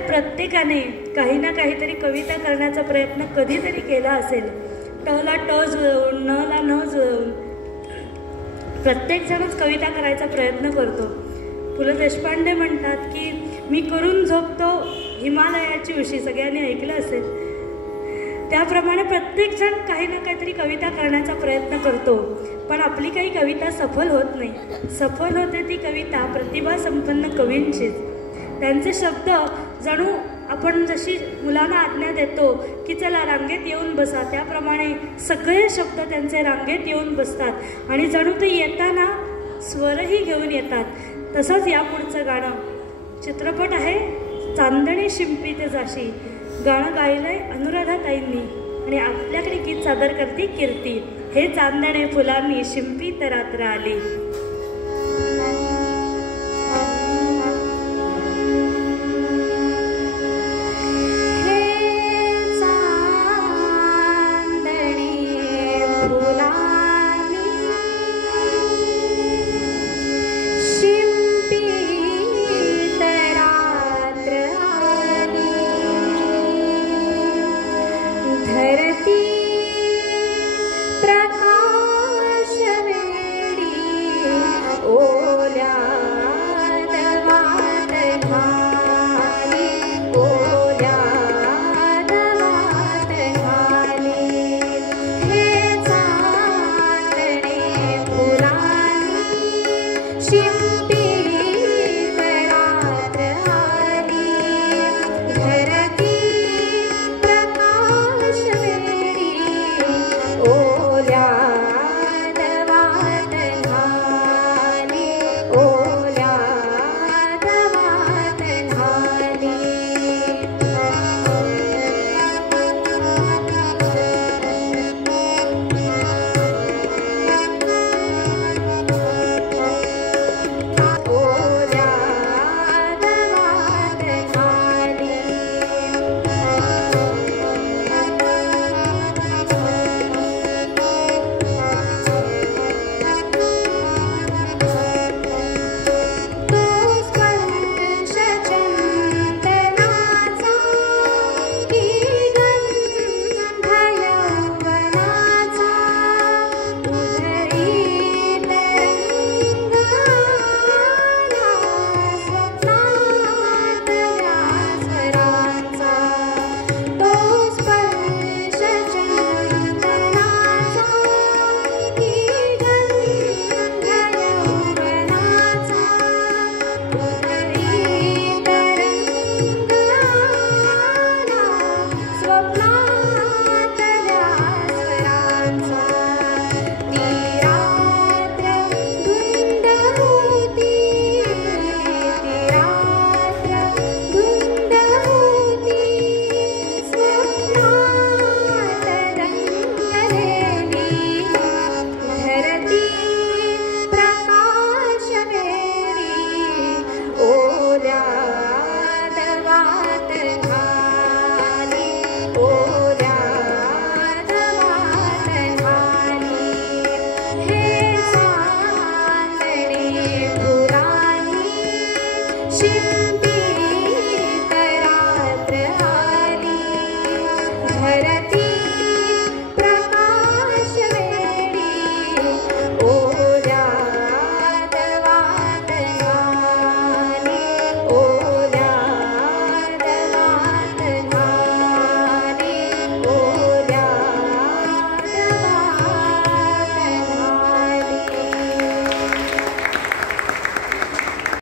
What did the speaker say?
प्रत्येकाने काही ना काहीतरी कविता करण्याचा प्रयत्न कधीतरी केला असेल. टला ट जुळवून नला न जुळवून प्रत्येकजणच कविता करायचा प्रयत्न करतो. पु ल देशपांडे म्हणतात की मी करून झोपतो हिमालयाची उशी. सगळ्यांनी ऐकलं असेल. त्याप्रमाणे प्रत्येकजण काही ना काहीतरी कविता करण्याचा प्रयत्न करतो, पण आपली काही कविता सफल होत नाही. सफल होते ती कविता प्रतिभा संपन्न कवींचीच. त्यांचे शब्द जणू आपण जशी मुलांना आज्ञा देतो की चला रांगेत येऊन बसा, त्याप्रमाणे सगळे शब्द त्यांचे रांगेत येऊन बसतात आणि जणू ते येताना स्वरही घेऊन येतात. तसंच या पुढचं गाणं चित्रपट आहे चांदणे शिंपी ते जाशी. गाणं गायलंय अनुराधाताईंनी आणि आपल्याकडे गीत सादर करते कीर्ती. हे चांदणे फुलांनी शिंपी तर रात्र आली.